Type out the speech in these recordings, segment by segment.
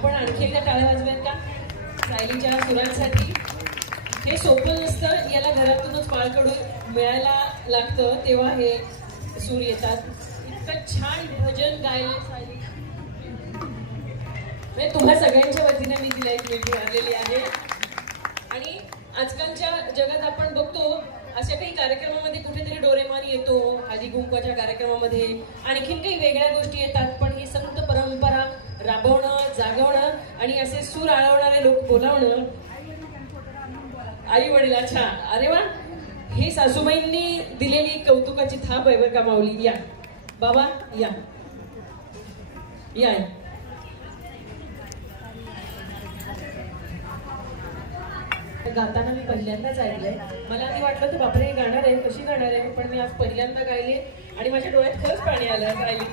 आपण आणखी एकदा टाळ्या वाजवायत का सायलीच्या सुरांसाठी? हे सोपं नसतं, याला घरातूनच बाळकडून मिळायला लागतं तेव्हा हे सूर येतात. इतकं छान भजन गायलं सायली, म्हणजे तुम्हा सगळ्यांच्या वतीने मी तिला एक मिठी मारलेली आहे. आणि आजकालच्या जगात आपण बघतो अशा काही कार्यक्रमामध्ये कुठेतरी डोरेमॉन येतो, हळदी कुंकवाच्या कार्यक्रमामध्ये आणखीन काही वेगळ्या गोष्टी येतात, पण ही संत परंपरा राबवणं, जागवणं आणि असे सूर आळवणारे लोक बोलावणं. आई वडील, अच्छा, अरे वा, ही सासूबाईंनी दिलेली कौतुकाची थाप आहे बरं का माऊली. या बाबा, या या. गाताना मी पहिल्यांदाच ऐकलंय. मला आधी वाटलं होतं बापरे हे गाणार आहे, कशी गाणार आहे, पण मी आज पहिल्यांदा गायले आणि माझ्या डोळ्यात खरंच पाणी आलं गायली.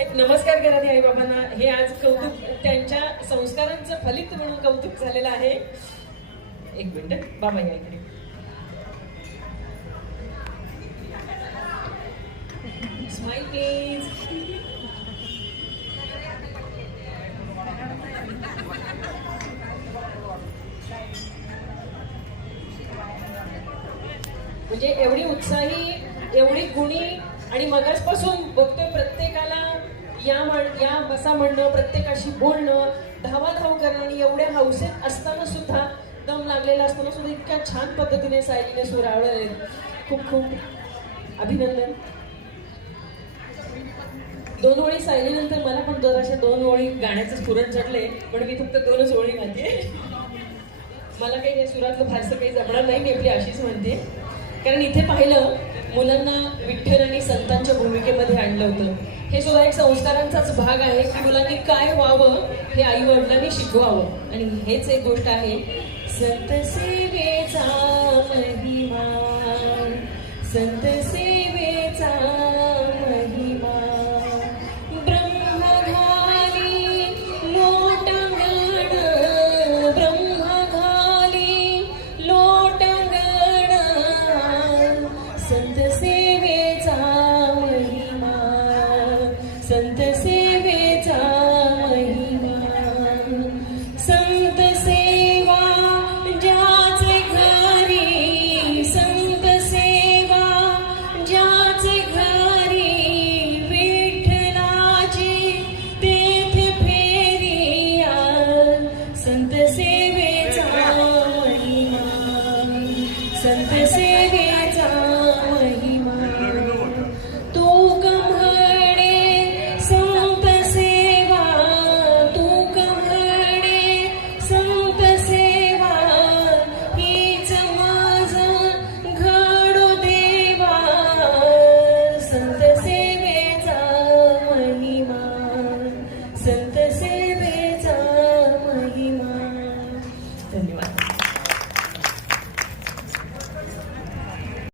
एक नमस्कार करा आई बाबांना. हे आज कौतुक त्यांच्या संस्कारांचं फलित म्हणून कौतुक झालेलं आहे. एक मिनिट बाबा या इकडे. Smile please. म्हणजे एवढी उत्साही, एवढी गुणी आणि मगासपासून बघतोय प्रत्येकाला या बसा म्हणणं, प्रत्येकाशी बोलणं, धावाधाव करणं आणि एवढ्या हौसेत असताना सुद्धा, दम लागलेला असताना सुद्धा इतक्या छान पद्धतीने सायलीने सूर आवळले. खूप खूप अभिनंदन. 2 ओळी सायलीनंतर मला पण जराशा 2 ओळी गाण्याचं स्फुरण चढले, पण मी फक्त 2च ओळी म्हणते. मला काही या सुरातलं फारसं काही जमणार नाही, मी आपली अशीच म्हणते. कारण इथे पाहिलं मुलांना विठ्ठल आणि संतांच्या भूमिकेमध्ये आणलं होतं. हे सुद्धा एक संस्कारांचाच भाग आहे की मुलांनी काय व्हावं हे आई वडिलांनी शिकवावं. आणि हेच एक गोष्ट आहे, संत सेवेचा महिमा, संत सेवेचा महिमा. ब्रह्म घाली लोटांगण, ब्रह्म घाली लोटांगण, संत सेवेचा महिमा, संत से